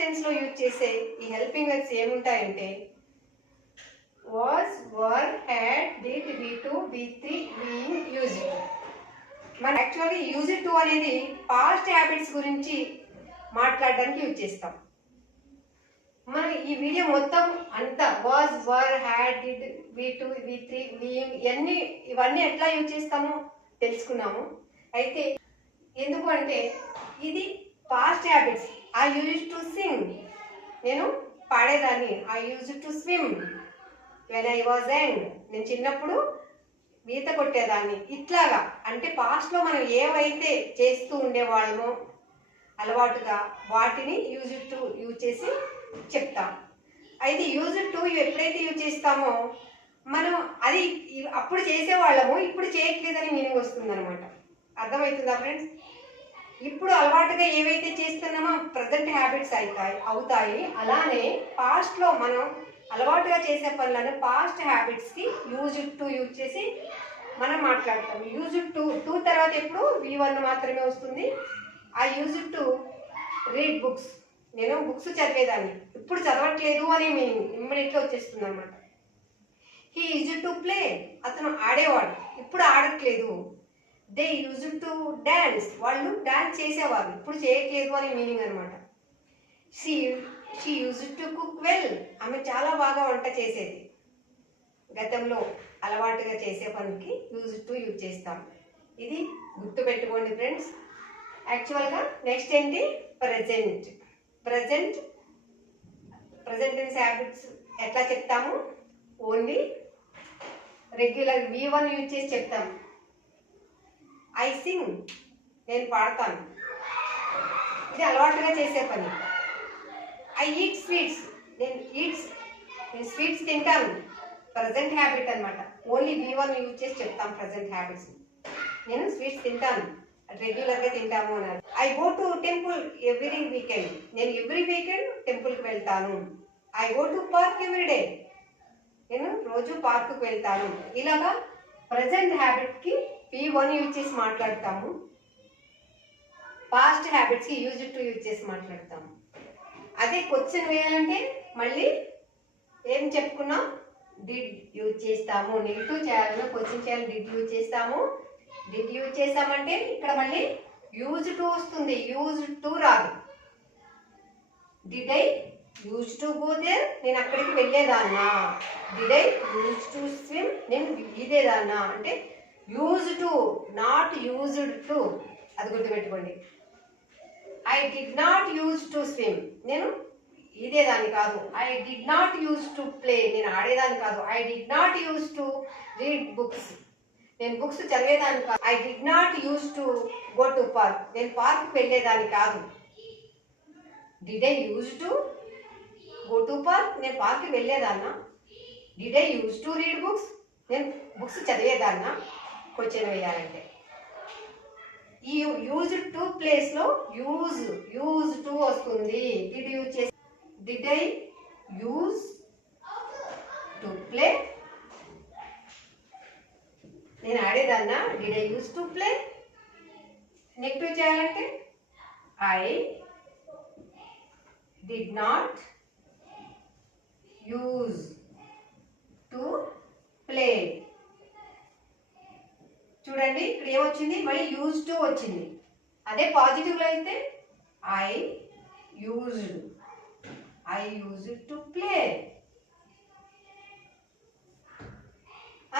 Tense లో use చేసే ఈ హెల్పింగ్ వర్బ్స్ ఏముంటాయంటే was, were, had, did, V two, V three, being, use to. మనం యాక్చువల్గా యూజ్ టు అనేది పాస్ట్ హ్యాబిట్స్ గురించి మాట్లాడడానికి యూజ్ చేస్తాం. మనం ఈ వీడియో మొత్తం అంతా was, were, had, did, V two, V three, being ఇవన్నీ ఎట్లా యూజ్ చేస్తామో తెలుసుకున్నాము. అయితే ఎందుకు అంటే ఇది past habits. I use to sing, నేను పాడేదాన్ని. I use to swim when I was young, నేను చిన్నప్పుడు ఈత కొట్టేదాన్ని. ఇట్లాగా అంటే పాస్ట్లో మనం ఏవైతే చేస్తూ ఉండేవాళ్ళమో అలవాటుగా వాటిని యూజ్ చేసి చెప్తాం. అయితే యూజ్ టు ఎప్పుడైతే యూజ్ చేస్తామో మనం అది అప్పుడు చేసేవాళ్ళము, ఇప్పుడు చేయట్లేదని మీనింగ్ వస్తుంది అనమాట. అర్థమవుతుందా ఫ్రెండ్స్? ఇప్పుడు అలవాటుగా ఏవైతే చేస్తున్నామో ప్రజెంట్ హ్యాబిట్స్ అవుతాయి. అలానే పాస్ట్లో మనం అలవాటుగా చేసే పనులను పాస్ట్ హ్యాబిట్స్కి యూజ్ చేసి మనం మాట్లాడతాం. యూజ్ టు తర్వాత ఎప్పుడు V1 మాత్రమే వస్తుంది. I use to read books, నేను బుక్స్ చదివేదాన్ని, ఇప్పుడు చదవట్లేదు అనే మీనింగ్ ఇమ్మీడియట్గా వచ్చేస్తుంది అనమాట. హీ యూజ్ టు ప్లే, అతను ఆడేవాడు, ఇప్పుడు ఆడట్లేదు. దే యూజ్ టు డ్యాన్స్, వాళ్ళు డ్యాన్స్ చేసేవాళ్ళు, ఇప్పుడు చేయట్లేదు అనే మీనింగ్ అనమాట. She use to cook well, ఆమె చాలా బాగా వంట చేసేది. గతంలో అలవాటుగా చేసే పనికి యూజ్ చేస్తాం. ఇది గుర్తుపెట్టుకోండి ఫ్రెండ్స్. యాక్చువల్గా నెక్స్ట్ ఏంటి? ప్రజెంట్ టెన్స్ హ్యాబిట్స్ ఎట్లా చెప్తాము? ఓన్లీ రెగ్యులర్ V1 యూజ్ చేసి చెప్తాం. ఐ సింగ్, నేను పాడతాను, ఇది అలవాటుగా చేసే పని. ఐ ఈట్ స్వీట్స్, నేను స్వీట్స్ తింటాను, ప్రజెంట్ హ్యాబిట్ అనమాట. ఓన్లీ V1 యూజ్ చేసి చెప్తాం ప్రజెంట్ హ్యాబిట్స్. నేను స్వీట్స్ తింటాను, రెగ్యులర్గా తింటాము అన్నారు. I go to temple every weekend, నేను ఎవ్రీ వీకెండ్ టెంపుల్కి వెళ్తాను. I go to park everyday, నేను రోజు పార్కుకి వెళ్తాను. ఇలాగా ప్రజెంట్ హ్యాబిట్కి V1 యూజ్ చేసి మాట్లాడతాము, పాస్ట్ హ్యాబిట్స్కి యూజ్ చేసి మాట్లాడతాము. అదే క్వశ్చన్ వేయాలంటే మళ్ళీ ఏం చెప్పుకున్నాం? డిడ్ యూజ్ చేస్తాము. నెగిటివ్ చేయాలన్నా క్వశ్చన్ చేయాలి, డిడ్ యూజ్ చేస్తాము. డిడ్ యూజ్ చేస్తామంటే ఇక్కడ మళ్ళీ యూజ్ టు వస్తుంది, యూజ్ టు రాదు. Did I use to go there, నేను అక్కడికి వెళ్ళేదాన్నా. Did I use to swim, నేను ఈదేదాన్నా. అంటే use to, not used to, అది గుర్తుపెట్టుకోండి. I did not use to swim, నేను ఈదేదాన్ని కాదు. I did not use to play, నేను ఆడేదాన్ని కాదు. I did not use to read books, నేను బుక్స్ చదివేదాన్ని కాదు. I did not use to go to park, నేను పార్క్కి వెళ్ళేదాన్ని కాదు. Did I use to go to park, నేను పార్క్కి వెళ్ళేదాన్నా. Did I use to read books, నేను బుక్స్ చదివేదాన్నా. క్వశ్చన్ వేయాలంటే ఈ యూజ్ టు ప్లేస్లో యూజ్ టు వస్తుంది. డిడ్ యూజ్ చేసి did I use to play, నేను ఆడేదాన్నా. Did I use to play. Negative చేయాలంటే I did not use to play. చూడండి ఇక్కడ ఏమొచ్చింది? మళ్ళీ యూజ్ టు వచ్చింది. అదే పాజిటివ్లో అయితే ఐ యూజ్డ్ టు ప్లే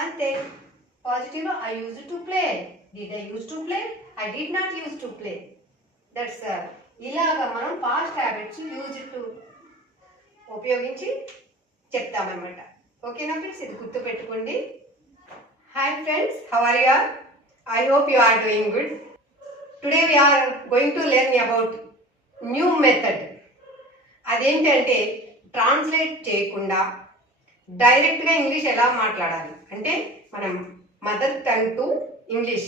అంతే. పాజిటివ్లో I use to play. Did I use to play? I did not use to play. That's ఇలాగా మనం పాస్ట్ హ్యాబిట్స్ యూజ్ టు ఉపయోగించి చెప్తామన్నమాట. ఓకేనా ఫ్రెండ్స్? ఇది గుర్తుపెట్టుకోండి. Hi friends, how are you? I hope you are doing good. Today we are going to learn about new method. అదేంటంటే translate చేయకుండా డైరెక్ట్గా English ఎలా మాట్లాడాలి అంటే మనం mother tongue to English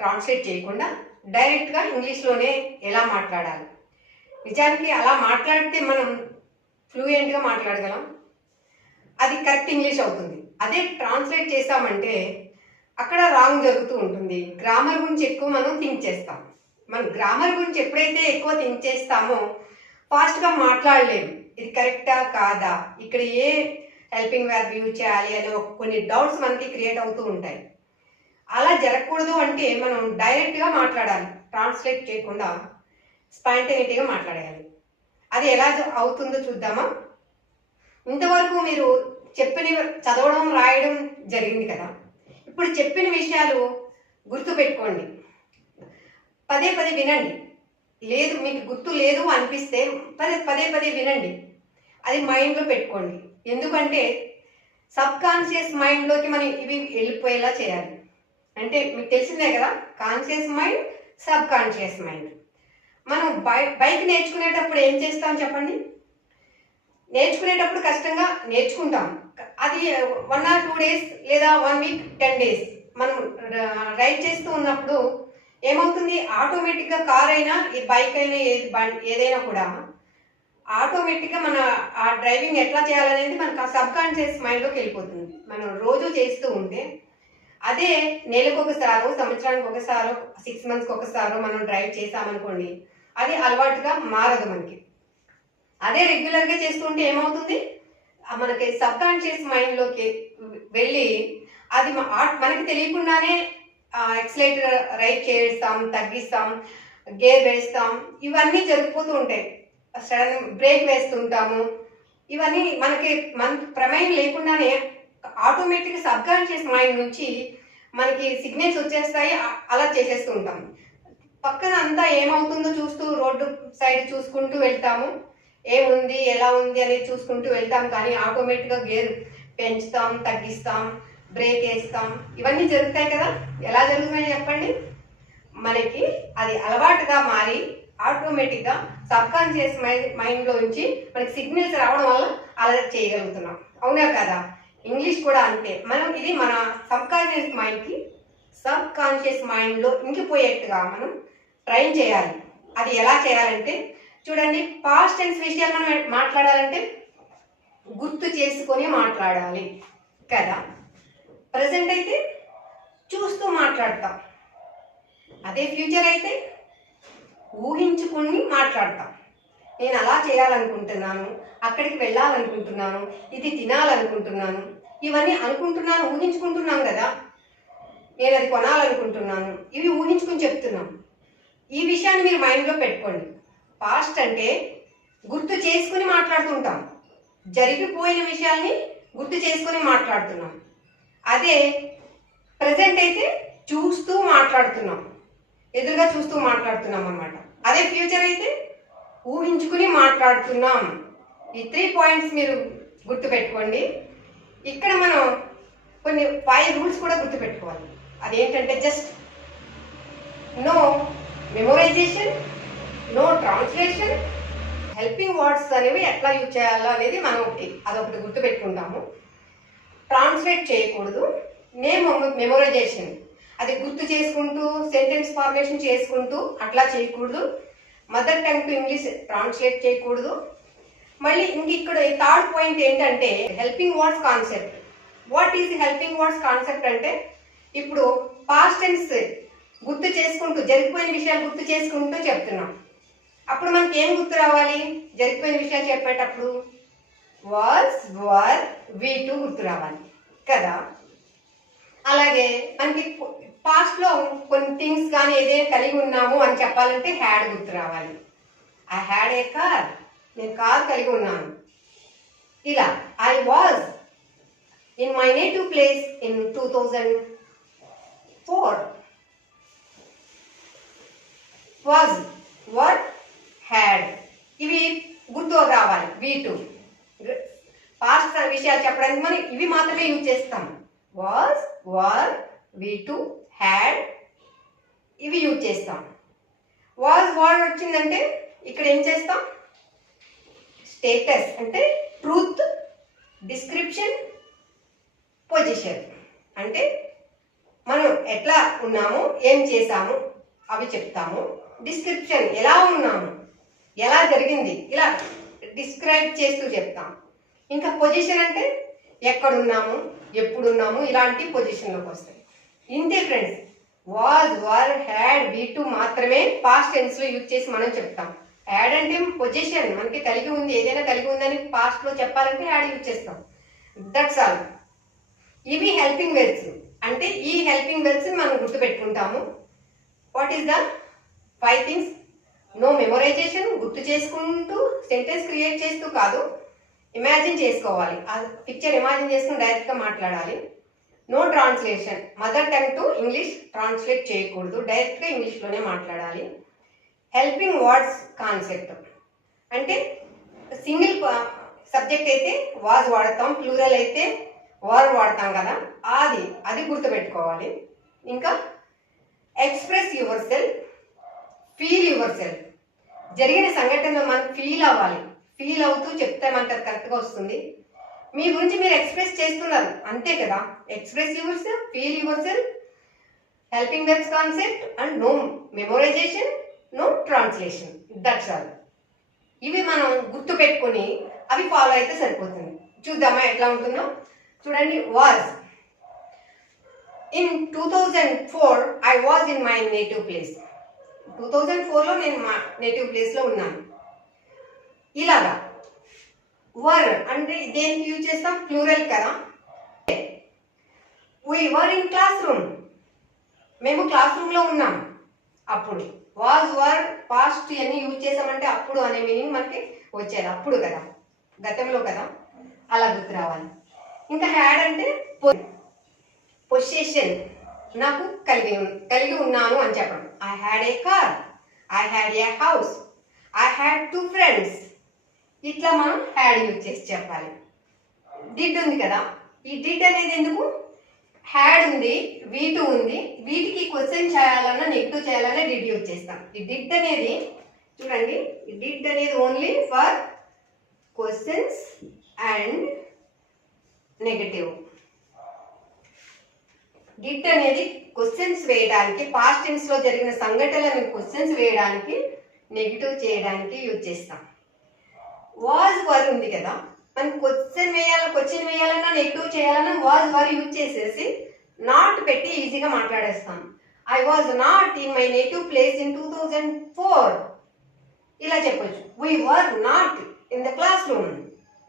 translate చేయకుండా డైరెక్ట్గా ఇంగ్లీష్లోనే ఎలా మాట్లాడాలి. నిజానికి అలా మాట్లాడితే మనం ఫ్లూయెంట్గా మాట్లాడగలం, అది కరెక్ట్ ఇంగ్లీష్ అవుతుంది. అదే ట్రాన్స్లేట్ చేస్తామంటే అక్కడ రాంగ్ జరుగుతూ ఉంటుంది. గ్రామర్ గురించి ఎక్కువ మనం థింక్ చేస్తాం. మనం గ్రామర్ గురించి ఎప్పుడైతే ఎక్కువ థింక్ చేస్తామో ఫాస్ట్గా మాట్లాడలేము. ఇది కరెక్టా కాదా, ఇక్కడ ఏ హెల్పింగ్ వర్బ్ యూజ్ చేయాలి అనే కొన్ని డౌట్స్ మనకి క్రియేట్ అవుతూ ఉంటాయి. అలా జరగకూడదు అంటే మనం డైరెక్ట్గా మాట్లాడాలి, ట్రాన్స్లేట్ చేయకుండా స్పాంటేనిటీగా మాట్లాడాలి. అది ఎలా అవుతుందో చూద్దామా. ఇంతవరకు మీరు చెప్పిన చదవడం రాయడం జరిగింది కదా, ఇప్పుడు చెప్పిన విషయాలు గుర్తుపెట్టుకోండి, పదే పదే వినండి. లేదు మీకు గుర్తు లేదు అనిపిస్తే పదే పదే వినండి, అది మైండ్లో పెట్టుకోండి. ఎందుకంటే సబ్ కాన్షియస్ మైండ్లోకి మనం ఇవి వెళ్ళిపోయేలా చేయాలి. అంటే మీకు తెలిసిందే కదా, conscious mind, sub conscious mind. మనం బైక్ నేర్చుకునేటప్పుడు ఏం చేస్తాం చెప్పండి. నేర్చుకునేటప్పుడు కష్టంగా నేర్చుకుంటాం. అది 1 or 2 days లేదా 1 week 10 days మనం రైడ్ చేస్తూ ఉన్నప్పుడు ఏమవుతుంది, ఆటోమేటిక్గా కార్ అయినా ఈ బైక్ అయినా ఏదైనా కూడా ఆటోమేటిక్గా మన ఆ డ్రైవింగ్ ఎట్లా చేయాలనేది మనకు సబ్ కాన్షియస్ మైండ్లోకి వెళ్ళిపోతుంది. మనం రోజు చేస్తూ ఉంటే అదే నెలకు ఒకసారో, సంవత్సరానికి ఒకసారో, 6 monthsకి ఒకసారో మనం డ్రైవ్ చేసామనుకోండి, అది అలవాటుగా మారదు మనకి. అదే రెగ్యులర్గా చేస్తుంటే ఏమవుతుంది, మనకి సబ్ కాన్షియస్ మైండ్లోకి వెళ్ళి అది మనకి తెలియకుండానే ఎక్సలేటర్ రైట్ చేస్తాం, తగ్గిస్తాం, గేర్ వేస్తాం, ఇవన్నీ జరిగిపోతూ ఉంటాయి. సడన్ బ్రేక్ వేస్తుంటాము. ఇవన్నీ మన ప్రమేయం లేకుండానే ఆటోమేటిక్గా సబ్ కాన్షియస్ మైండ్ నుంచి మనకి సిగ్నల్స్ వచ్చేస్తాయి, అలా చేసేస్తూ ఉంటాం. పక్కన అంతా ఏమవుతుందో చూస్తూ రోడ్డు సైడ్ చూసుకుంటూ వెళ్తాము, ఏముంది ఎలా ఉంది అనేది చూసుకుంటూ వెళ్తాం. కానీ ఆటోమేటిక్గా గేర్ పెంచుతాం, తగ్గిస్తాం, బ్రేక్ వేస్తాం, ఇవన్నీ జరుగుతాయి కదా. ఎలా జరుగుతున్నాయి చెప్పండి, మనకి అది అలవాటుగా మారి ఆటోమేటిక్గా సబ్ కాన్షియస్ మైండ్లో నుంచి మనకి సిగ్నల్స్ రావడం వల్ల అలా చేయగలుగుతున్నాం. అవునా కదా. ఇంగ్లీష్ కూడా అంతే. మనం ఇది మన సబ్ కాన్షియస్ మైండ్లో ఇంకిపోయేట్టుగా మనం ట్రైన్ చేయాలి. అది ఎలా చేయాలంటే చూడండి, పాస్ట్ టెన్స్ విషయాలు మనం మాట్లాడాలంటే గుర్తు చేసుకొని మాట్లాడాలి కదా. ప్రజెంట్ అయితే చూస్తూ మాట్లాడతాం, అదే ఫ్యూచర్ అయితే ఊహించుకుని మాట్లాడతాం. నేను అలా చేయాలనుకుంటున్నాను, అక్కడికి వెళ్ళాలనుకుంటున్నాను, ఇది తినాలనుకుంటున్నాను, ఇవన్నీ అనుకుంటున్నాను, ఊహించుకుంటున్నాం కదా. నేను అది కొనాలనుకుంటున్నాను, ఇవి ఊహించుకుని చెప్తున్నాం. ఈ విషయాన్ని మీరు మైండ్లో పెట్టుకోండి. పాస్ట్ అంటే గుర్తు చేసుకుని మాట్లాడుతుంటాం, జరిగిపోయిన విషయాల్ని గుర్తు చేసుకుని మాట్లాడుతున్నాం. అదే ప్రజెంట్ అయితే చూస్తూ మాట్లాడుతున్నాం, ఎదురుగా చూస్తూ మాట్లాడుతున్నాం అన్నమాట. అదే ఫ్యూచర్ అయితే ఊహించుకుని మాట్లాడుతున్నాం. ఈ 3 points మీరు గుర్తుపెట్టుకోండి. ఇక్కడ మనం కొన్ని 5 rules కూడా గుర్తుపెట్టుకోవాలి. అదేంటంటే just no memorization, no translation, helping words అనేవి ఎట్లా యూజ్ చేయాలో అనేది మనం అదొకటి గుర్తుపెట్టుకుంటాము. ట్రాన్స్లేట్ చేయకూడదు. మెమోరైజేషన్ అది గుర్తు చేసుకుంటూ సెంటెన్స్ ఫార్మేషన్ చేసుకుంటూ అట్లా చేయకూడదు. Mother tongue to English translate చేయకూడదు. మళ్ళీ ఇక్కడ 3rd point ఏంటంటే helping words concept. What is helping words concept అంటే ఇప్పుడు పాస్ట్ టెన్స్ గుర్తు చేసుకుంటూ, జరిగిపోయిన విషయాలు గుర్తు చేసుకుంటూ చెప్తున్నాం. అప్పుడు మనకి ఏం గుర్తు రావాలి, జరిగిపోయిన విషయాలు చెప్పేటప్పుడు వాస్, వర్, వి టు గుర్తు రావాలి కదా. అలాగే మనకి పాస్ట్లో కొన్ని థింగ్స్ కానీ ఏదైనా కలిగి ఉన్నాము అని చెప్పాలంటే హ్యాడ్ గుర్తు రావాలి. ఐ హ్యాడ్ ఏ కార్, నేను కార్ కలిగి ఉన్నాను. ఇలా I was in my native place in 2004. Was, were, had ఇవి గుర్తు రావాలి. వి టు పాస్ట్ విషయాలు చెప్పడానికి మనం ఇవి మాత్రమే యూజ్ చేస్తాం. Was, were, V two, had ఇవి యూజ్ చేస్తాం. వాజ్, వర్ వచ్చిందంటే ఇక్కడ ఏం చేస్తాం, స్టేటస్ అంటే ట్రూత్, డిస్క్రిప్షన్, పొజిషన్ అంటే మనం ఎట్లా ఉన్నాము, ఏం చేసాము అవి చెప్తాము. డిస్క్రిప్షన్ ఎలా ఉన్నాము, ఎలా జరిగింది, ఇలా డిస్క్రైబ్ చేస్తూ చెప్తాం. ఇంకా పొజిషన్ అంటే ఎక్కడున్నాము, ఎప్పుడున్నాము, ఇలాంటి పొజిషన్లోకి వస్తాయి. ఇంతే friends. Was, were, had, V two మాత్రమే పాస్ట్ టెన్స్లో యూజ్ చేసి మనం చెప్తాం. హ్యాడ్ అంటే పొజిషన్, మనకి కలిగి ఉంది, ఏదైనా కలిగి ఉందని పాస్ట్లో చెప్పాలంటే హ్యాడ్ యూజ్ చేస్తాం. That's all. ఇవి హెల్పింగ్ వెర్బ్స్. అంటే ఈ హెల్పింగ్ వెర్బ్స్ మనం గుర్తుపెట్టుకుంటాము. What is the 5 things? No memorization, గుర్తు చేసుకుంటూ సెంటెన్స్ క్రియేట్ చేస్తూ కాదు, ఇమాజిన్ చేసుకోవాలి. ఆ పిక్చర్ ఇమాజిన్ చేసుకుని డైరెక్ట్గా మాట్లాడాలి. No translation, mother tongue to English translate చేయకూడదు, డైరెక్ట్గా ఇంగ్లీష్లోనే మాట్లాడాలి. హెల్పింగ్ వర్డ్స్ కాన్సెప్ట్ అంటే సింగిల్ సబ్జెక్ట్ అయితే వాజ్ వాడతాం, ప్లూరల్ అయితే వర్ వాడతాం కదా, అది గుర్తుపెట్టుకోవాలి. ఇంకా express yourself, feel yourself. జరిగిన సంఘటనలో మనం ఫీల్ అవ్వాలి, ఫీల్ అవుతూ చెప్తే మనకు అది కరెక్ట్గా వస్తుంది. మీ గురించి మీరు ఎక్స్ప్రెస్ చేస్తున్నారు అంతే కదా. Express yourself, feel yourself, helping verbs concept and no memorization, no translation. That's all. ఇవి మనం గుర్తు పెట్టుకొని అవి ఫాలో అయితే సరిపోతుంది. చూద్దామా ఎట్లా ఉంటుందో. చూడండి. Was in 2004 I was in my native place. 2004లో నేను మా నేటివ్ ప్లేస్లో ఉన్నాను. ఇలాగా. వర్ అంటే దేనికి యూజ్ చేస్తాం? ప్లూరల్ కదా. We were in classroom, మేము క్లాస్ రూమ్లో ఉన్నాం. అప్పుడు వాజ్ వర్ పాస్ట్ అన్ని యూజ్ చేసామంటే అప్పుడు అనే మీనింగ్ మనకి వచ్చేది. అప్పుడు కదా, గతంలో కదా, అలా గుర్తు రావాలి. ఇంకా హ్యాడ్ అంటే పొసెషన్, నాకు కలిగి ఉన్నాను అని చెప్పడం. I had a car, I had a house, I had 2 friends. ఇట్లా మనం హ్యాడ్ యూజ్ చేసి చెప్పాలి. డిడ్ ఉంది కదా, ఈ డిడ్ అనేది ఎందుకు? హ్యాడ్ ఉంది, V2 ఉంది, వీటికి క్వశ్చన్ చేయాలన్నా నెగిటివ్ చేయాలన్నా డిడ్ యూజ్ చేస్తాం. ఈ డిడ్ అనేది చూడండి, ఈ డిడ్ అనేది only for questions and negative. Did అనేది క్వశ్చన్స్ వేయడానికి, పాస్ట్ టెన్స్ లో జరిగిన సంఘటనలను క్వశ్చన్స్ వేయడానికి, నెగిటివ్ చేయడానికి యూజ్ చేస్తాం. వాజ్ వర్ ఉంది కదా, మనం క్వశ్చన్ వేయాలన్నా నెగిటివ్ చేయాలన్నా వాజ్ వర్ యూజ్ చేసేసి నాట్ పెట్టి ఈజీగా మాట్లాడేస్తాం. I was not in my native place in 2004. ఇలా చెప్పొచ్చు. We were not in the classroom,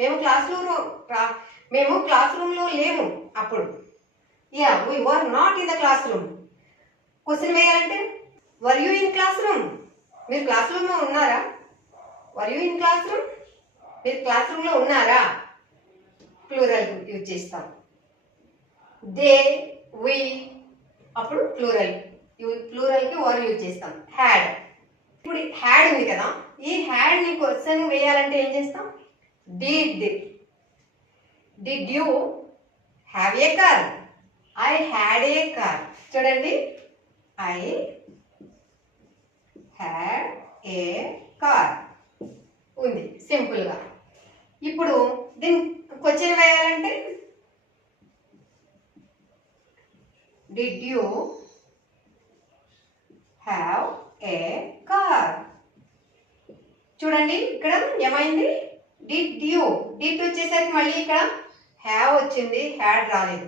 మేము క్లాస్ రూమ్లో లేము అప్పుడు. Yeah, we were not in the classroom. Question వేయాలంటే were you in classroom, మీరు క్లాస్ రూమ్లో ఉన్నారా? Were you in classroom, మీరు క్లాస్ రూమ్లో ఉన్నారా? ప్లూరల్ యూజ్ చేస్తాం. దే, వి, అప్పుడు ప్లూరల్కి వర్ యూజ్ చేస్తాం. హ్యాడ్, ఇప్పుడు హ్యాడ్ ఉంది కదా, ఈ హ్యాడ్ని క్వశ్చన్ వేయాలంటే ఏం చేస్తాం? Did you have a car, I had a car. చూడండి, ఐ హ్యాడ్ ఏ కార్ ఉంది సింపుల్గా. ఇప్పుడు దీన్ని క్వశ్చన్ వేయాలంటే did you have a car. చూడండి ఇక్కడ ఏమైంది? డిడ్ వచ్చేసరికి మళ్ళీ ఇక్కడ హ్యావ్ వచ్చింది, హ్యాడ్ రాలేదు.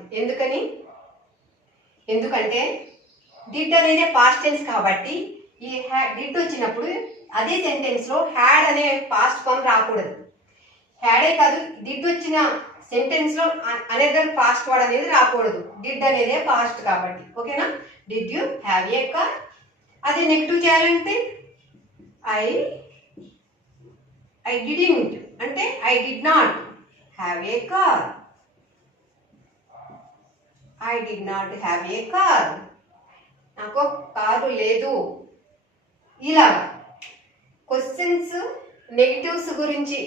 ఎందుకంటే డిడ్ అనేది పాస్ట్ టెన్స్ కాబట్టి ఈ డిడ్ వచ్చినప్పుడు అదే సెంటెన్స్ లో హ్యాడ్ అనే పాస్ట్ ఫామ్ రాకూడదు. హ్యాడే కాదు, డిడ్ వచ్చిన సెంటెన్స్ లో అనదర్ పాస్ట్ వర్డ్ అనేది రాకూడదు. డిడ్ అనేది పాస్ట్ కాబట్టి. ఓకేనా? Did you have a car. అది నెగిటివ్ చేయాలంటే ఐ డిడ్ంట్ అంటే I did not have a car. I did not have a car, నాకు కారు లేదు. ఇలా క్వశ్చన్స్ నెగిటివ్స్ గురించి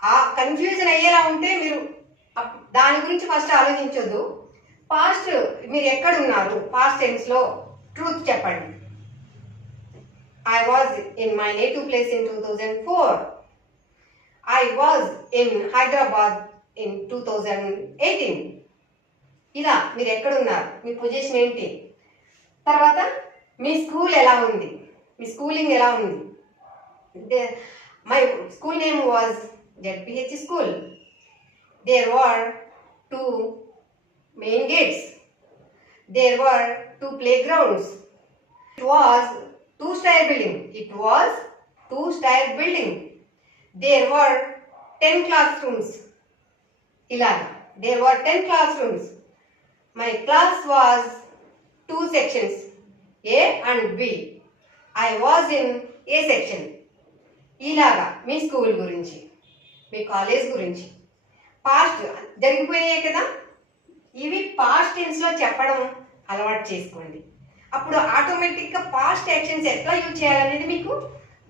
ఆ కన్ఫ్యూజన్ అయ్యేలా ఉంటే మీరు దాని గురించి ఫస్ట్ ఆలోచించొద్దు. పాస్ట్ మీరు ఎక్కడ ఉన్నారు, పాస్ట్ టెన్స్ లో ట్రూత్ చెప్పండి. I was in my native place in 2004. I was in Hyderabad in 2018. ఇలా మీరు ఎక్కడ ఉన్నారు, మీ పొజిషన్ ఏంటి, తర్వాత మీ స్కూల్ ఎలా ఉంది, మీ స్కూలింగ్ ఎలా ఉంది. My school name was ZPH school. There were 2 main gates. There were 2 playgrounds. It was 2-story building. It was 2-story building. There were 10 classrooms. ఇలాగా there were 10 classrooms. My class was 2 sections, A and B. I was in A section. ఇలాగా మీ school గురించి, మీ college గురించి past జరిగిపోయాయి కదా, ఇవి past టెన్స్లో చెప్పడం అలవాటు చేసుకోండి. అప్పుడు ఆటోమేటిక్గా పాస్ట్ యాక్షన్స్ ఎట్లా యూజ్ చేయాలనేది మీకు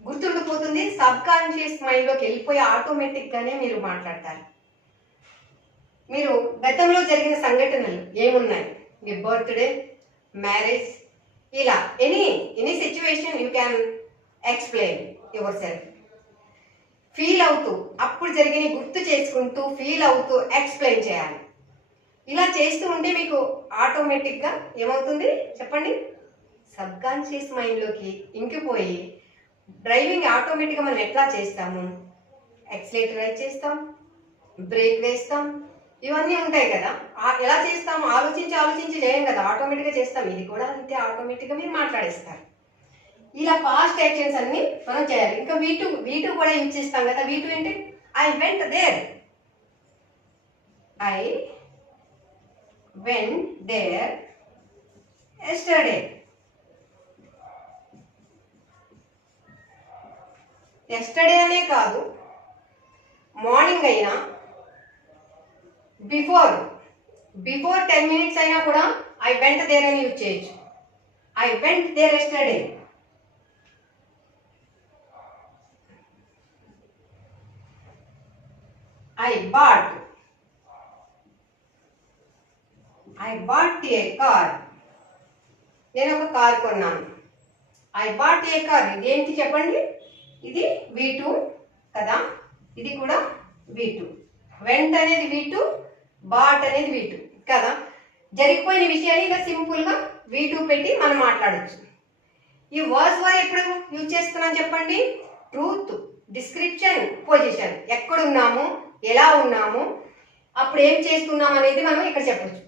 గుర్తుండిపోతుంది. సబ్ కాన్షియస్ మైండ్లోకి వెళ్ళిపోయి ఆటోమేటిక్గానే మీరు మాట్లాడతారు. మీరు గతంలో జరిగిన సంఘటనలు ఏమున్నాయి, మీ బర్త్డే, మ్యారేజ్, ఇలా any situation you can explain your self. Feel అవుతూ అప్పుడు జరిగిన గుర్తు చేసుకుంటూ ఫీల్ అవుతూ ఎక్స్ప్లెయిన్ చేయాలి. ఇలా చేస్తూ ఉంటే మీకు ఆటోమేటిక్గా ఏమవుతుంది చెప్పండి, సబ్ కాన్షియస్ మైండ్లోకి ఇంకిపోయి డ్రైవింగ్ ఆటోమేటిక్గా మనం ఎట్లా చేస్తాము, యాక్సిలేటర్ రైట్ చేస్తాం, బ్రేక్ వేస్తాం, ఇవన్నీ ఉంటాయి కదా. ఎలా చేస్తాము, ఆలోచించి చేయం కదా, ఆటోమేటిక్గా చేస్తాం. ఇది కూడా అంతే, ఆటోమేటిక్గా మీరు మాట్లాడేస్తారు. ఇలా పాస్ట్ యాక్షన్స్ అన్ని మనం చేయాలి. ఇంకా V2 కూడా యూజ్ చేస్తాం కదా. V2 ఏంటి, I went there. I went there yesterday. Yesterday అనే కాదు, మార్నింగ్ అయినా బిఫోర్ 10 minutes అయినా కూడా ఐ వెంట్ దేర్ అని యూజ్ చేయొచ్చు. I went there yesterday. I bought a car. నేను ఒక కార్ కొన్నాను. I bought a car. ఇది ఏంటి చెప్పండి, ఇది V2 కదా, ఇది కూడా V2. వెంట్ అనేది V2, బాట్ అనేది V2 కదా. జరిగిపోయిన విషయాన్ని ఇలా సింపుల్గా V2 పెట్టి మనం మాట్లాడచ్చు. ఈ వర్స్ వర్ ఎప్పుడు యూజ్ చేస్తున్నాం చెప్పండి, ట్రూత్, డిస్క్రిప్షన్, పొజిషన్. ఎక్కడున్నాము, ఎలా ఉన్నాము, అప్పుడు ఏం చేస్తున్నాం అనేది మనం ఇక్కడ చెప్పచ్చు.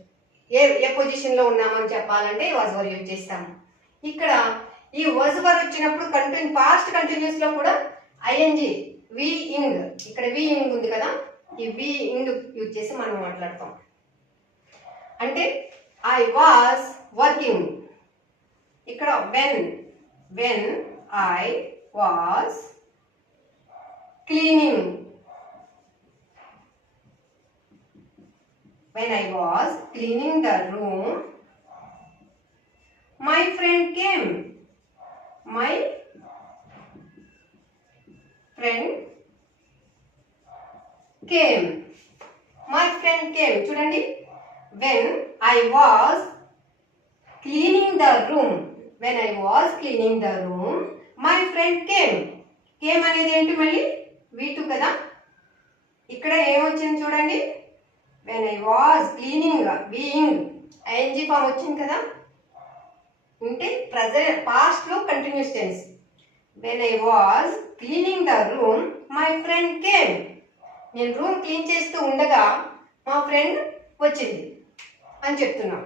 ఏ పొజిషన్లో ఉన్నామని చెప్పాలంటే ఈ వాజ్ వర్ యూజ్ చేస్తాము. ఇక్కడ ఈ వాజ్ వర్ వచ్చినప్పుడు పాస్ట్ కంటిన్యూస్లో కూడా ఐఎన్జి, వి ఇంగ్, ఇక్కడ వి ఇంగ్ ఉంది కదా, ఈ వి ఇంగ్ యూజ్ చేసి మనం మాట్లాడతాం. అంటే ఐ వాజ్ వర్కింగ్. ఇక్కడ when I was cleaning. When I was cleaning the room, my friend came. My friend came. My friend came. చూడండి, when I was cleaning the room, my friend came. Came అనేది ఏంటి, మళ్ళీ V2 కదా. ఇక్కడ ఏమొచ్చింది చూడండి, when I was cleaning, being, ing form వచ్చింది కదా. అంటే ప్రజెంట్ పాస్ట్ లో continuous tense. when I was cleaning the room, my friend came. నేను రూమ్ క్లీన్ చేస్తూ ఉండగా మా ఫ్రెండ్ వచ్చింది అని చెప్తున్నాం.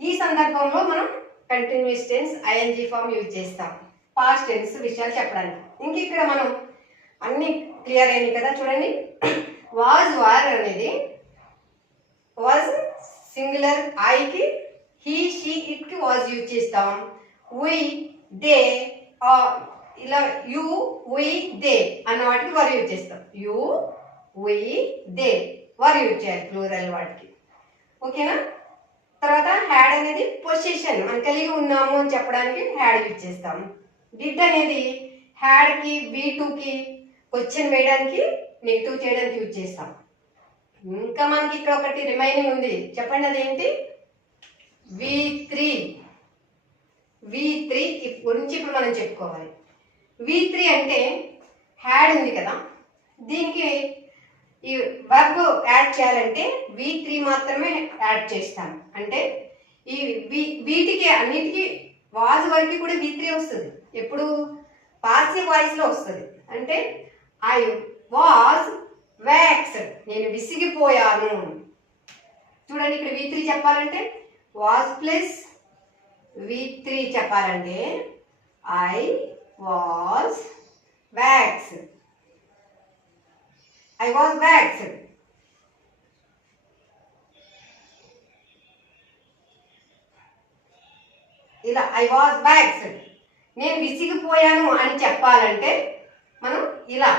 ఈ సందర్భంలో మనం continuous tense ing form use చేస్తాం పాస్ట్ టెన్స్ విషయాలు చెప్పడానికి. ఇంక ఇక్కడ మనం అన్ని క్లియర్ అయింది కదా. చూడండి, వాజ్ వార్ అనేది వాజ్ సింగులర్, ఐకి హీ షీ ఇట్కి వాజ్ యూజ్ చేస్తాం. వి దే ఇలా యు వి దే అన్న వాటికి వర్ యూజ్ చేస్తాం. You we they were use చేయాలి ప్లూరల్ వాటికి. ఓకేనా. తర్వాత హ్యాడ్ అనేది పొజిషన్, మనం కలిగి ఉన్నాము అని చెప్పడానికి హ్యాడ్ యూజ్ చేస్తాం. డిడ్ అనేది హ్యాడ్కి V2కి క్వశ్చన్ వేయడానికి, నెగిటివ్ చేయడానికి యూజ్ చేస్తాం. ఇంకా మనకి ఇక్కడ ఒకటి రిమైనింగ్ ఉంది, చెప్పండి అదేంటి, V3 గురించి ఇప్పుడు మనం చెప్పుకోవాలి. V3 అంటే హ్యాడ్ ఉంది కదా, దీనికి ఈ వర్బ్ యాడ్ చేయాలంటే V3 మాత్రమే యాడ్ చేస్తాం. అంటే ఈ వీటికి అన్నిటికీ వాజ్ వరకు కూడా V3 వస్తుంది. ఎప్పుడు పాసివ్ వాయిస్ లో వస్తుంది. అంటే ఐ వాజ్ వ్యాక్స్డ్, నేను విసిగిపోయాను. చూడండి, ఇక్కడ V3 చెప్పాలంటే వాజ్ ప్లస్ V3 చెప్పాలంటే I was wax. I was waxed. ఇలా ఐ వాజ్ వ్యాక్స్డ్. నేను విసిగిపోయాను అని చెప్పాలంటే మనం ఇలా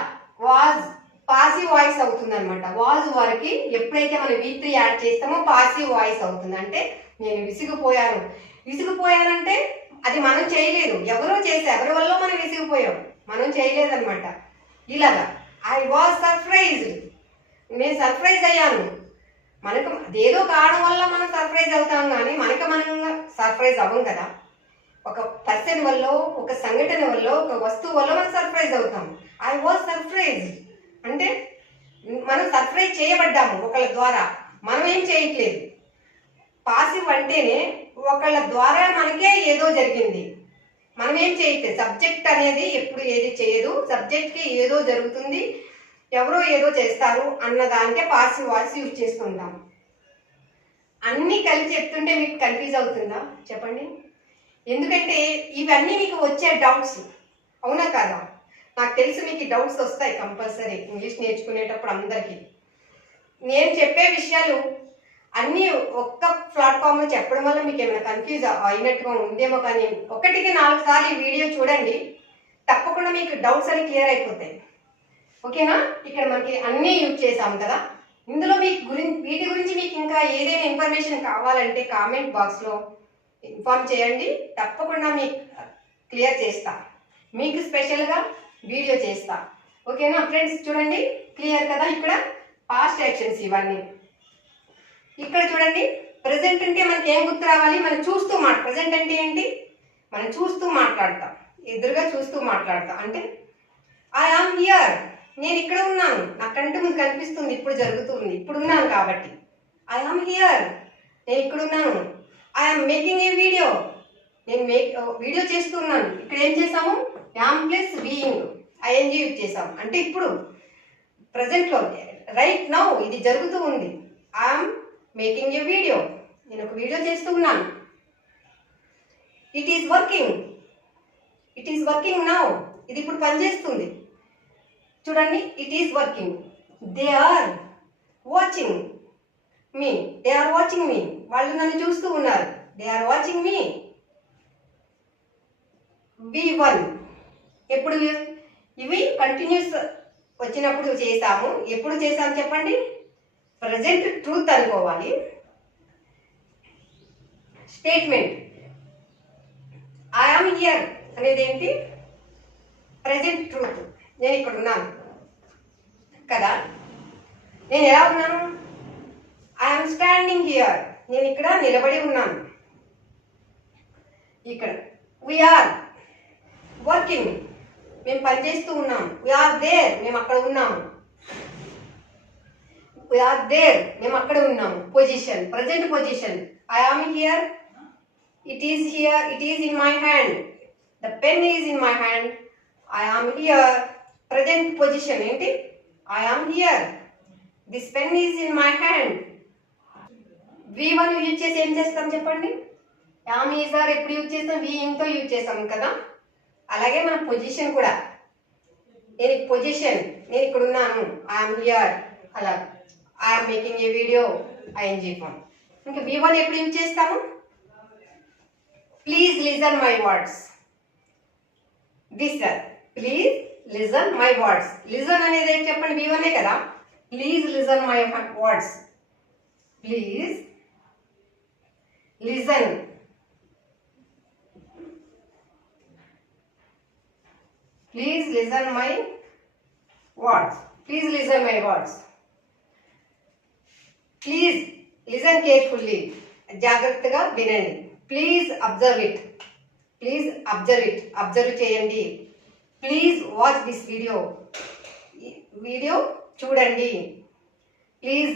వాజ్ పాసివ్ వాయిస్ అవుతుంది అనమాట. వాజ్ వరకు ఎప్పుడైతే మనం V3 యాడ్ చేస్తామో పాసివ్ వాయిస్ అవుతుంది. అంటే నేను విసిగిపోయాను. విసిగిపోయానంటే అది మనం చేయలేదు, ఎవరో చేసే ఎవరి వల్ల మనం విసిగిపోయాం, మనం చేయలేదన్నమాట. ఇలాగా ఐ వాజ్ సర్ప్రైజ్డ్, నేను సర్ప్రైజ్ అయ్యాను. మనకు అదేదో కారణం వల్ల మనం సర్ప్రైజ్ అవుతాం, కానీ మనకు మనం సర్ప్రైజ్ అవ్వం కదా. ఒక పర్సన్ వల్ల, ఒక సంఘటన వల్ల, ఒక వస్తువు వల్ల మనం సర్ప్రైజ్ అవుతాం. ఐ వాజ్ సర్ప్రైజ్ అంటే మనం సర్ప్రైజ్ చేయబడ్డాము ఒకళ్ళ ద్వారా, మనం ఏం చేయట్లేదు. పాసివ్ అంటేనే ఒకళ్ళ ద్వారా మనకే ఏదో జరిగింది, మనం ఏం చేయట్లేదు. సబ్జెక్ట్ అనేది ఎప్పుడు ఏది చేయదు, సబ్జెక్ట్కి ఏదో జరుగుతుంది, ఎవరో ఏదో చేస్తారు అన్నదానికే పాసివ్ వాయిస్ యూజ్ చేస్తుంటాం. అన్నీ కలిసి చెప్తుంటే మీకు కన్ఫ్యూజ్ అవుతుందా చెప్పండి? ఎందుకంటే ఇవన్నీ మీకు వచ్చే డౌట్స్, అవునా కదా? నాకు తెలుసు మీకు ఈ డౌట్స్ వస్తాయి కంపల్సరీ ఇంగ్లీష్ నేర్చుకునేటప్పుడు అందరికీ. నేను చెప్పే విషయాలు అన్నీ ఒక్క ప్లాట్ఫామ్లో చెప్పడం వల్ల మీకు ఏమైనా కన్ఫ్యూజ్ అయినట్టుగా ఉందేమో, కానీ 1కి 4 సార్లు ఈ వీడియో చూడండి, తప్పకుండా మీకు డౌట్స్ అన్ని క్లియర్ అయిపోతాయి. ఓకేనా? ఇక్కడ మనకి అన్నీ యూజ్ చేసాం కదా. ఇందులో మీకు వీటి గురించి మీకు ఇంకా ఏదైనా ఇన్ఫర్మేషన్ కావాలంటే కామెంట్ బాక్స్లో ఇన్ఫార్మ్ చేయండి, తప్పకుండా మీకు క్లియర్ చేస్తా, మీకు స్పెషల్గా వీడియో చేస్తా. ఓకేనా ఫ్రెండ్స్? చూడండి, క్లియర్ కదా? ఇక్కడ పాస్ట్ యాక్షన్స్ ఇవన్నీ. ఇక్కడ చూడండి, ప్రెజెంట్ అంటే మనకి ఏం గుర్తు రావాలి? మనం చూస్తూ ప్రెజెంట్ అంటే ఏంటి? మనం చూస్తూ మాట్లాడతాం, ఎదురుగా చూస్తూ మాట్లాడతాం. అంటే ఐ ఆమ్ హియర్, నేను ఇక్కడ ఉన్నాను, నా కంటి ముందు కనిపిస్తుంది, ఇప్పుడు జరుగుతుంది, ఇప్పుడు ఉన్నాను కాబట్టి ఐ ఆమ్ హియర్, నేను ఇక్కడ ఉన్నాను. I am making a video, నేను వీడియో చేస్తున్నాను. ఇక్కడ ఏం చేసాము? Am plus being ING use చేసాము. అంటే ఇప్పుడు ప్రజెంట్లో రైట్ నౌ ఇది జరుగుతూ ఉంది. ఐఎమ్ మేకింగ్ ఏ వీడియో, నేను ఒక వీడియో చేస్తూ ఉన్నాను. It is working, it is working now, ఇది ఇప్పుడు పనిచేస్తుంది. చూడండి, it is working. They are watching me, they are watching me, వాళ్ళు నన్ను చూస్తూ ఉన్నారు. They are watching me. V1 ఎప్పుడు? ఇవి కంటిన్యూస్ వచ్చినప్పుడు చేసాము. ఎప్పుడు చేసాము చెప్పండి? ప్రజెంట్ ట్రూత్ అనుకోవాలి. స్టేట్మెంట్ ఐ ఆమ్ హియర్ అనేది ఏంటి? ప్రజెంట్ ట్రూత్, నేను ఇక్కడ ఉన్నాను కదా. నేను ఎలా ఉన్నాను? ఐఎమ్ స్టాండింగ్ హియర్, నేను ఇక్కడ నిలబడి ఉన్నాను. ఇక్కడ వీఆర్ వర్కింగ్, మేము పనిచేస్తూ ఉన్నాము. వీఆర్ దేర్, మేము అక్కడ ఉన్నాము. వీఆర్ దేర్, మేము అక్కడ ఉన్నాము. Position, present position. I am here, it is here, it is in my hand, the pen is in my hand. I am here, present position ఏంటి? I am here, this pen is in my hand. V1 use చేసి ఏం చేస్తాం చెప్పండి? Am is are ఎప్పుడు use చేస్తాం? వీయింగ్తో use చేస్తాం కదా. అలాగే మన పొజిషన్ కూడా, నేను పొజిషన్, నేను ఇక్కడ ఉన్నాను, ఐఎమ్ హియర్, అలా I'm making a video, ING form. ఇంకా V1 ఎప్పుడు యూజ్ చేస్తాము? Please listen my words. Listen, please listen my words. Listen అనేది ఏంటి చెప్పండి? V1 కదా. Please listen my words, please listen. Please listen my words. Please listen my words. Please listen carefully. జాగ్రత్తగా వినండి. Please observe it. Please observe it. Observe చేయండి. Please watch this video. Video చూడండి. Please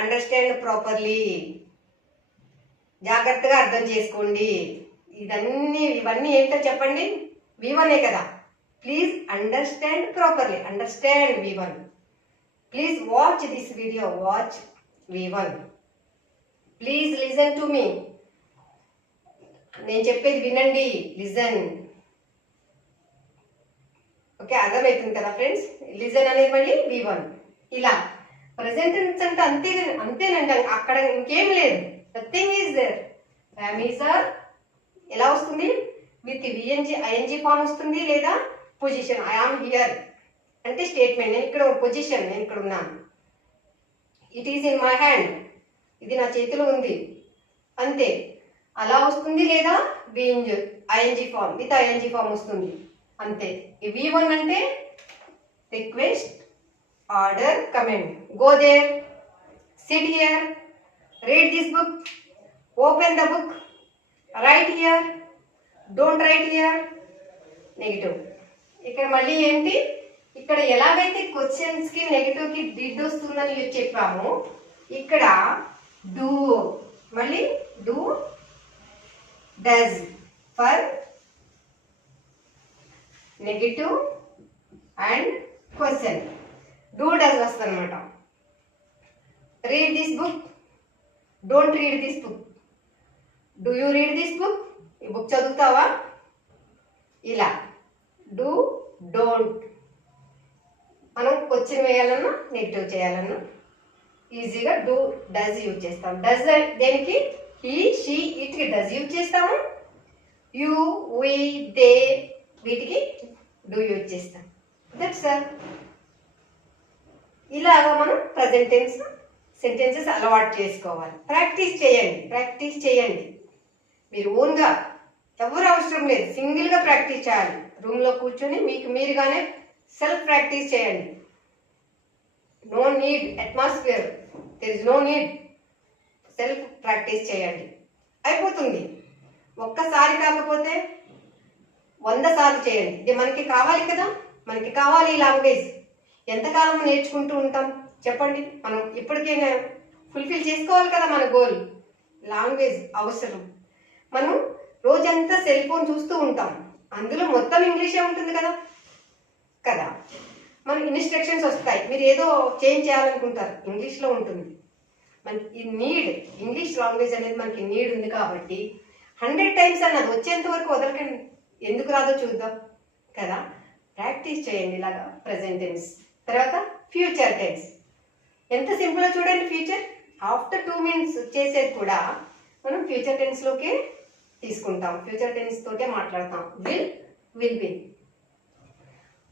understand properly. జాగ్రత్తగా అర్థం చేసుకోండి. ఇవన్నీ ఏంటో చెప్పండి? V1 కదా. Please understand properly. Understand V1. Please watch this video. Watch V1. Please listen to me. నేను చెప్పేది వినండి. Listen. ఓకే, అర్థమవుతుంది కదా ఫ్రెండ్స్. లిజన్ అనేది మళ్ళీ V1. ఇలా ప్రెసెంట్ టెన్స్ అంటే అంతేనండి, అక్కడ ఇంకేం లేదు. Nothing is there. Am is are ఎలా వస్తుంది? విత్ విఎన్జి ఐఎన్జి ఫామ్ వస్తుంది, లేదా పొజిషన్ ఐ ఆమ్ హియర్ అంటే స్టేట్మెంట్, నేను ఇక్కడ పొజిషన్, నేను ఇక్కడ ఉన్నాను. It is in my hand, ఇది నా చేతిలో ఉంది, అంతే. అలా వస్తుంది, లేదా ING form with ING form వస్తుంది, అంతే. V1 అంటే request, order, comment. Go there, sit here, read this book, open the book, write here, don't write here. Negative. ఇక్కడ మళ్ళీ ఏంటి, ఇక్కడ ఎలాగైతే క్వశ్చన్స్ కి నెగిటివ్ కి డిడ్ వస్తుందని చెప్పాము, ఇక్కడ డూ, మళ్ళీ do, does for negative and question. Do does వస్తుంది అనమాట. Read this book, don't read this book. Do you read this book? ఈ బుక్ చదువుతావా? ఇలా డూ, డోంట్. మనం క్వశ్చన్ వేయాలన్నా నెగిటివ్ చేయాలన్నా ఈజీగా డూ డస్ యూజ్ చేస్తాం. డస్ దేనికి? హీ, షీ, ఇట్కి డస్ యూజ్ చేస్తాము. యూ, వి, దే వీటికి డూ యూజ్ చేస్తాం. That's all. ఇలాగా మనం ప్రజెంట్ టెన్స్ సెంటెన్సెస్ అలవాటు చేసుకోవాలి. ప్రాక్టీస్ చేయండి, ప్రాక్టీస్ చేయండి. మీరు ఓన్గా ఎవరు అవసరం లేదు, సింగిల్గా ప్రాక్టీస్ చేయాలి. రూమ్లో కూర్చొని మీకు మీరుగానే సెల్ఫ్ ప్రాక్టీస్ చేయండి. No need atmosphere, there is no need. Self practice చేయండి, అయిపోతుంది. ఒక్కసారి కాకపోతే 100 సార్లు చేయండి. ఇది మనకి కావాలి కదా, మనకి కావాలి ఈ లాంగ్వేజ్. ఎంతకాలం నేర్చుకుంటూ ఉంటాం చెప్పండి? మనం ఇప్పటికైనా ఫుల్ఫిల్ చేసుకోవాలి కదా మన గోల్. లాంగ్వేజ్ అవసరం. మనం రోజంతా సెల్ ఫోన్ చూస్తూ ఉంటాం, అందులో మొత్తం ఇంగ్లీషే ఉంటుంది కదా కదా. మనకి ఇన్స్ట్రక్షన్స్ వస్తాయి, మీరు ఏదో చేంజ్ చేయాలనుకుంటారు, ఇంగ్లీష్లో ఉంటుంది. మనకి ఈ నీడ్, ఇంగ్లీష్ లాంగ్వేజ్ అనేది మనకి నీడ్ ఉంది కాబట్టి 100 టైమ్స్ అన్నది వచ్చేంత వరకు వదలకండి. ఎందుకు రాదో చూద్దాం కదా. ప్రాక్టీస్ చేయండి ఇలాగా ప్రెజెంట్ టెన్స్. తర్వాత ఫ్యూచర్ టెన్స్. ఎంత సింపుల్గా చూడండి. ఫ్యూచర్ ఆఫ్టర్ 2 minutes చేసేది కూడా మనం ఫ్యూచర్ టెన్స్లోకే తీసుకుంటాం. ఫ్యూచర్ టెన్స్ తోటే మాట్లాడతాం. Will be.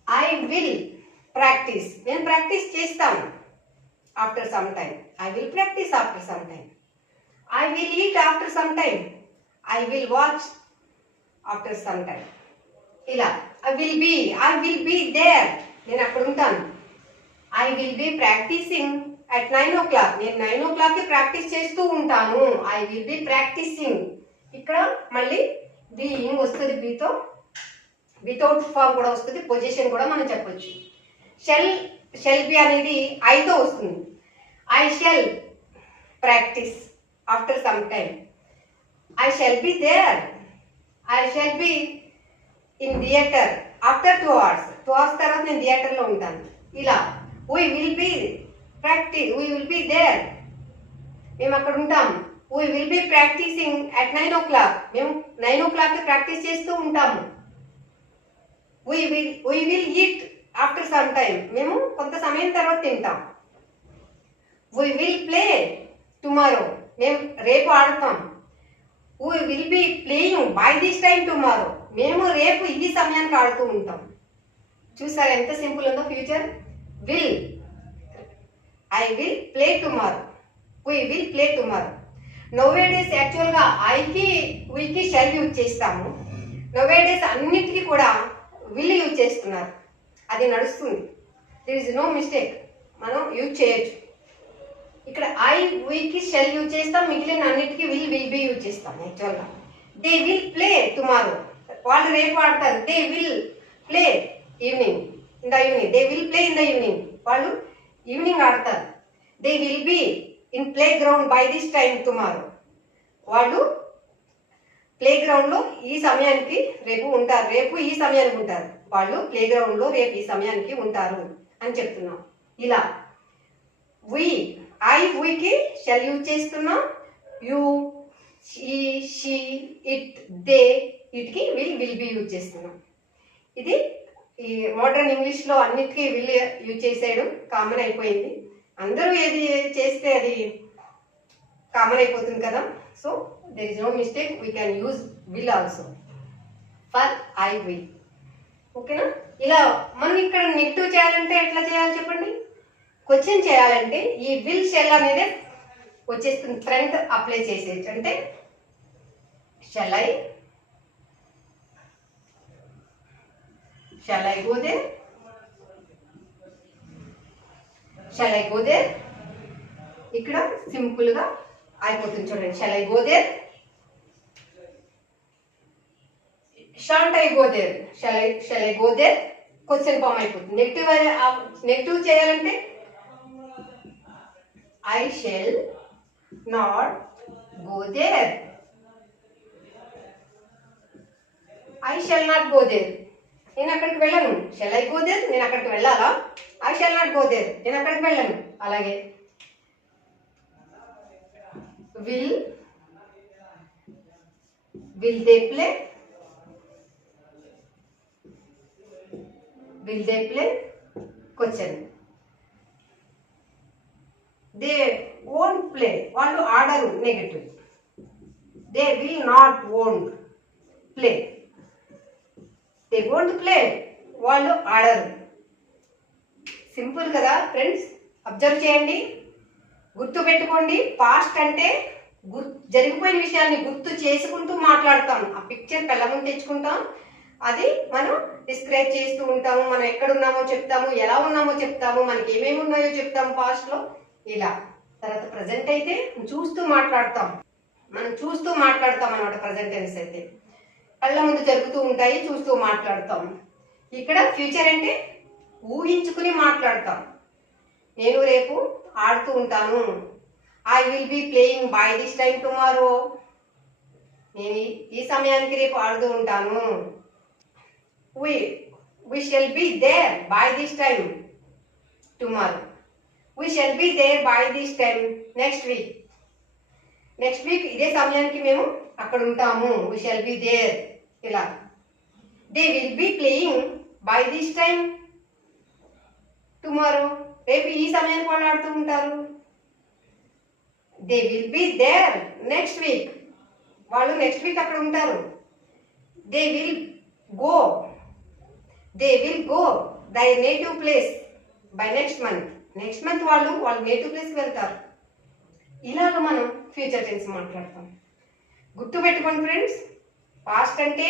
I will practice, నేను ప్రాక్టీస్ చేస్తాను. After some time, I will practice after some time. I will eat after some time. I will watch after some time. ఇలా I will be there, నేను అక్కడ ఉంటాను. I will be practicing at 9 o'clock, నేను 9 o'clockకి practice చేస్తూ ఉంటాను. I will be practicing. ఇక్కడ మళ్ళీ బీయింగ్ వస్తుంది, బీతో వితౌట్ ఫామ్ కూడా వస్తుంది, పొజిషన్ కూడా మనం చెప్పొచ్చు. షెల్ బి అనేది ఐతో వస్తుంది. I shall practice after some time. I shall be there. I shall be in theater after 2 hours. 2 hours తర్వాత నేను థియేటర్లో ఉంటాను. ఇలా వీ విల్ బి దేర్, మేము అక్కడ ఉంటాం. We will be practicing at 9 o'clock, మేము 9 o'clockకి ప్రాక్టీస్ చేస్తూ ఉంటాము. We will eat after some time, మేము కొంత సమయం తర్వాత తింటాం. వీ విల్ ప్లే టుమారో, మేము రేపు ఆడతాం. We will be playing by this time tomorrow, మేము రేపు ఈ సమయానికి ఆడుతూ ఉంటాం. చూసారా ఎంత సింపుల్ ఉందో future. Will, I will play tomorrow, we will play tomorrow. Nowadays యాక్చువల్గా ఐకి వీకి షెల్ యూజ్ చేస్తాము. నోవేడేస్ అన్నిటికీ కూడా విల్ యూజ్ చేస్తున్నారు, అది నడుస్తుంది. దిర్ ఇస్ నో మిస్టేక్, మనం యూజ్ చేయొచ్చు. ఇక్కడ ఐ వీకి షెల్ యూజ్ చేస్తాం, మిగిలిన అన్నిటికీ విల్ బి యూజ్ చేస్తాం. యాక్చువల్గా దే విల్ ప్లే టుమారో, వాళ్ళు రేపు ఆడతారు. They will play evening, in the evening. They will play in the evening, వాళ్ళు ఈవినింగ్ ఆడతారు. They will be in play ground by this time tomorrow, వాళ్ళు play గ్రౌండ్లో ఈ సమయానికి రేపు ఉంటారు. రేపు ఈ సమయానికి ఉంటారు, వాళ్ళు ప్లే గ్రౌండ్లో రేపు ఈ సమయానికి ఉంటారు అని చెప్తున్నాం. ఇలా వీకి షెల్ యూజ్ చేస్తున్నాం. యూ, షీ, ఇట్, దే, వీటికి విల్ బి యూజ్ చేస్తున్నాం. ఇది ఈ మోడర్న్ ఇంగ్లీష్లో అన్నిటికీ విల్ యూజ్ చేసాడు, కామన్ అయిపోయింది. అందరూ ఏది చేస్తే అది కామన్ అయిపోతుంది కదా. So there is no mistake, we can use will also for I will. ఓకేనా? ఇలా మనం ఇక్కడ నెగిటివ్ చేయాలంటే ఎట్లా చేయాలి చెప్పండి. క్వశ్చన్ చేయాలంటే ఈ విల్ షెల్ అనేది వచ్చేస్తుంది, ఫ్రంట్ అప్లై చేసేయచ్చు. అంటే shall I go there? Shall I go there? ఇక్కడ సింపుల్ గా అయిపోతుంది చూడండి. Shall I go there? Shan't I go there? Shall I go there? Question form అయిపోతుంది. నెగిటివ్ చేయాలంటే I shall not go there. I shall not go there. నేను అక్కడికి వెళ్ళను. Shall I go there? నేను అక్కడికి వెళ్ళాలా? I shall not go there. నేను అక్కడికి వెళ్ళను. అలాగే will they play? Will they play question. They won't play, వాళ్ళు ఆడరు, negative. They will not won't play. They won't play, వాళ్ళు ఆడరు. సింపుల్ కదా ఫ్రెండ్స్, అబ్జర్వ్ చేయండి, గుర్తు పెట్టుకోండి. పాస్ట్ అంటే జరిగిపోయిన విషయాన్ని గుర్తు చేసుకుంటూ మాట్లాడతాం. ఆ పిక్చర్ కళ్ళ ముందు తెచ్చుకుంటాం, అది మనం డిస్క్రైబ్ చేస్తూ ఉంటాము. మనం ఎక్కడున్నామో చెప్తాము, ఎలా ఉన్నామో చెప్తాము, మనకి ఏమేమి ఉన్నాయో చెప్తాము పాస్ట్లో. ఇలా తర్వాత ప్రజెంట్ అయితే చూస్తూ మాట్లాడతాం, మనం చూస్తూ మాట్లాడతాం అన్నమాట. ప్రజెంట్ టెన్స్ అయితే కళ్ళ ముందు జరుగుతూ ఉంటాయి, చూస్తూ మాట్లాడతాం. ఇక్కడ ఫ్యూచర్ అంటే ఊహించుకుని మాట్లాడతాం. నేను రేపు ఆడుతూ ఉంటాను. I will be playing by this time tomorrow. నేను ఈ సమయానికి రేపు ఆడుతూ ఉంటాను. we shall be there by this time tomorrow. we shall be there by this time next week. Next week ఇదే సమయానికి మేము అక్కడ ఉంటాము. we shall be there. ఇలా they will be playing by this time tomorrow. రేపు ఈ సమయానికి వాళ్ళు ఆడుతూ ఉంటారు. they will be there next week. వాళ్ళు నెక్స్ట్ వీక్ అక్కడ ఉంటారు. they will go their native place by next month. Next month వాళ్ళు వాళ్ళ నేటివ్ ప్లేస్కి వెళ్తారు. ఇలాగ మనం ఫ్యూచర్ టెన్స్ మాట్లాడతాం. గుర్తు పెట్టుకోండి ఫ్రెండ్స్, పాస్ట్ అంటే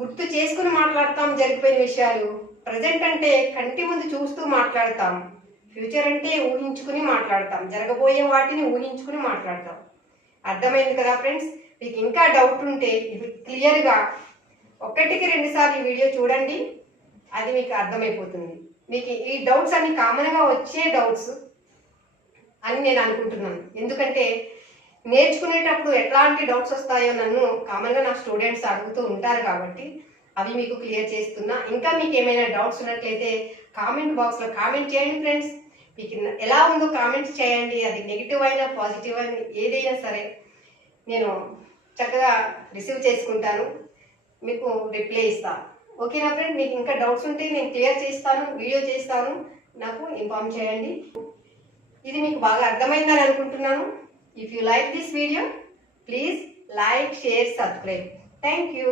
గుర్తు చేసుకుని మాట్లాడతాం జరిగిపోయిన విషయాలు. ప్రజెంట్ అంటే కంటి ముందు చూస్తూ మాట్లాడతాం. ఫ్యూచర్ అంటే ఊహించుకుని మాట్లాడతాం, జరగబోయే వాటిని ఊహించుకుని మాట్లాడతాం. అర్థమైంది కదా ఫ్రెండ్స్? మీకు ఇంకా డౌట్ ఉంటే ఇది క్లియర్గా 1-2 సార్లు ఈ వీడియో చూడండి, అది మీకు అర్థమైపోతుంది. మీకు ఈ డౌట్స్ అన్ని కామన్గా వచ్చే డౌట్స్ అని నేను అనుకుంటున్నాను. ఎందుకంటే నేర్చుకునేటప్పుడు ఎట్లాంటి డౌట్స్ వస్తాయో నన్ను కామన్గా నా స్టూడెంట్స్ అడుగుతూ ఉంటారు కాబట్టి అవి మీకు క్లియర్ చేస్తున్నా. ఇంకా మీకు ఏమైనా డౌట్స్ ఉన్నట్లయితే కామెంట్ బాక్స్లో కామెంట్ చేయండి ఫ్రెండ్స్. మీకు ఎలా ఉందో కామెంట్స్ చేయండి. అది నెగిటివ్ అయినా పాజిటివ్ అయినా ఏదైనా సరే నేను చక్కగా రిసీవ్ చేసుకుంటాను, మీకు రిప్లై ఇస్తాను. ఓకేనా ఫ్రెండ్? మీకు ఇంకా డౌట్స్ ఉంటే నేను క్లియర్ చేస్తాను, వీడియో చేస్తాను, నాకు ఇన్ఫార్మ్ చేయండి. ఇది మీకు బాగా అర్థమైందని అనుకుంటున్నాను. If you like this video, please like, share, subscribe. Thank you.